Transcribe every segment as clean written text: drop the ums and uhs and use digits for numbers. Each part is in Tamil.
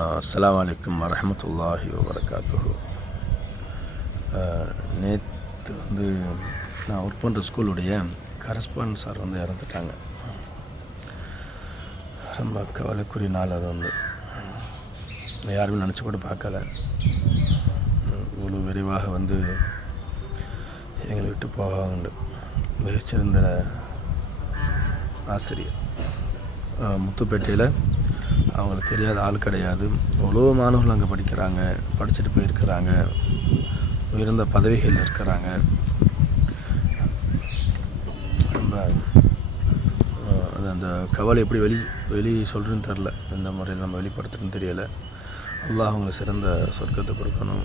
அஸ்ஸலாமு அலைக்கும் வரஹ்மத்துல்லாஹி வபரகாத்துஹு. நேற்று நான் ஒர்க் பண்ணுற ஸ்கூலுடைய கரஸ்பாண்ட் சார் இறந்துட்டாங்க. ரொம்ப கவலைக்குரிய நாள். அது யாருமே நினச்சி கூட பார்க்கல. இவ்வளோ விரைவாக எங்களை விட்டு போக மிகச்சிறந்த ஆசிரியர். முத்துப்பேட்டையில் அவங்களுக்கு தெரியாத ஆள் கிடையாது. எவ்வளோ மாணவர்கள் அங்கே படிக்கிறாங்க, படிச்சுட்டு போயிருக்கிறாங்க, உயர்ந்த பதவிகள் இருக்கிறாங்க. ரொம்ப அந்த கவலை எப்படி வெளி சொல்கிறதுன்னு தெரில, எந்த முறையில் நம்ம வெளிப்படுத்துறதுன்னு தெரியலை. அல்லாஹ் அவங்களுக்கு சிறந்த சொர்க்கத்தை கொடுக்கணும்,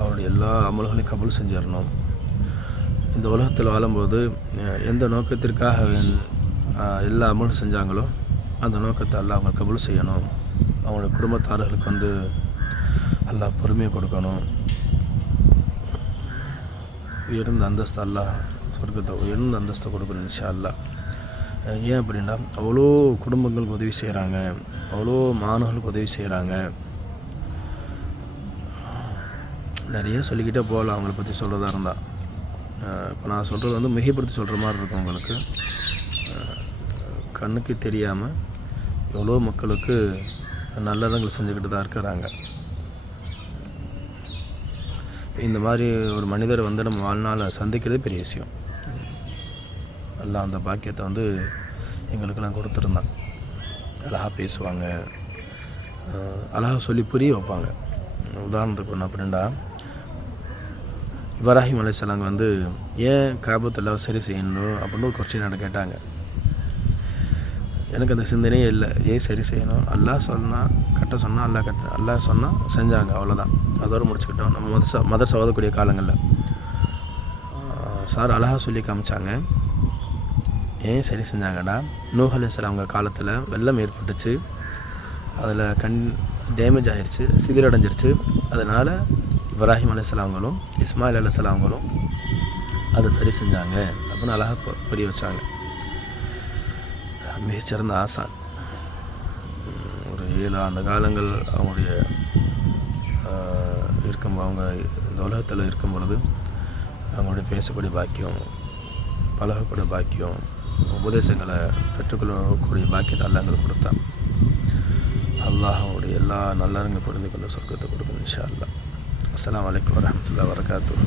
அவருடைய எல்லா அமல்களையும் கபூல் செஞ்சிடணும். இந்த உலகத்தில் வாழும்போது எந்த நோக்கத்திற்காக எல்லா அமலும் செஞ்சாங்களோ அந்த நோக்கத்தை அல்லாஹ் அவங்க கபூல் செய்யணும். அவங்களோட குடும்பத்தார்களுக்கு அல்லாஹ் பொறுமையை கொடுக்கணும். உயர்ந்த அந்தஸ்து அல்லாஹ் சொர்க்கத்தை உயர்ந்த அந்தஸ்தை கொடுக்கணும் இன்ஷா அல்லாஹ். ஏன் அப்படின்னா அவ்வளோ குடும்பங்களுக்கு உதவி செய்கிறாங்க, அவ்வளோ மாணவர்களுக்கு உதவி செய்கிறாங்க. நிறைய சொல்லிக்கிட்டே போகலாம் அவங்கள பற்றி சொல்கிறதா இருந்தால். இப்போ நான் சொல்கிறது மிகைப்படுத்தி சொல்கிற மாதிரி இருக்கும். உங்களுக்கு கண்ணுக்கு தெரியாமல் எவ்வளோ மக்களுக்கு நல்லதங்கள் செஞ்சுக்கிட்டு தான் இருக்கிறாங்க. இந்த மாதிரி ஒரு மனிதரை நம்ம வாழ்நாளில் சந்திக்கிறதே பெரிய விஷயம். எல்லாம் அந்த பாக்கியத்தை எங்களுக்கெல்லாம் கொடுத்துருந்தான். அழகாக பேசுவாங்க, அழகாக சொல்லி புரிய வைப்பாங்க. உதாரணத்துக்கு ஒன்று அப்படின்னா, இப்ராஹிம் அலைஹிஸ்ஸலாம் ஏன் காபத்துல்லாஹ் சரி செய்யணும் அப்படின்னு ஒரு கொஸ்டின் கேட்டாங்க. எனக்கு அந்த சிந்தனையே இல்லை. ஏன் சரி செய்யணும்? அல்லாஹ் சொன்னால் கட்ட சொன்னால் அல்லாஹ் சொன்னால் செஞ்சாங்க, அவ்வளோதான். அதோடு முடிச்சுக்கிட்டோம். நம்ம மதரசா ஓதக்கூடிய காலங்களில் சார் அழகாக சொல்லி காமிச்சாங்க. ஏன் சரி செஞ்சாங்கடா, நூஹ் அலைஹிஸ்ஸலாம் அவங்க காலத்தில் வெள்ளம் ஏற்பட்டுச்சு, அதில் டேமேஜ் ஆகிடுச்சு, சிதிலடைஞ்சிருச்சு. அதனால் இப்ராஹிம் அலைஹிஸ்ஸலாங்களும் இஸ்மாயில் அலைஹிஸ்ஸலாங்களும் அதை சரி செஞ்சாங்க அப்படின்னு அழகாக புரிய வச்சாங்க. மிகச்சிறந்த ஆசான். ஒரு 7 ஆண்டு காலங்கள் அவங்களுடைய அவங்க இந்த உலகத்தில் இருக்கும் பொழுது அவங்களுடைய பேசக்கூடிய பாக்கியம், பழகக்கூடிய பாக்கியம், உபதேசங்களை பெற்றுக்கொள்ளக்கூடிய பாக்கியத்தை அல்லாஹ் எங்களுக்கு கொடுத்தான். அல்லாஹ் அவங்களுடைய எல்லா நல்லறங்களை புரிந்து கொண்ட சொர்க்கத்தை கொடுக்கணும் இன்ஷா அல்லாஹ். அஸ்ஸலாமு அலைக்கும் வரஹ்மத்துல்லாஹி வபரகாத்துஹு.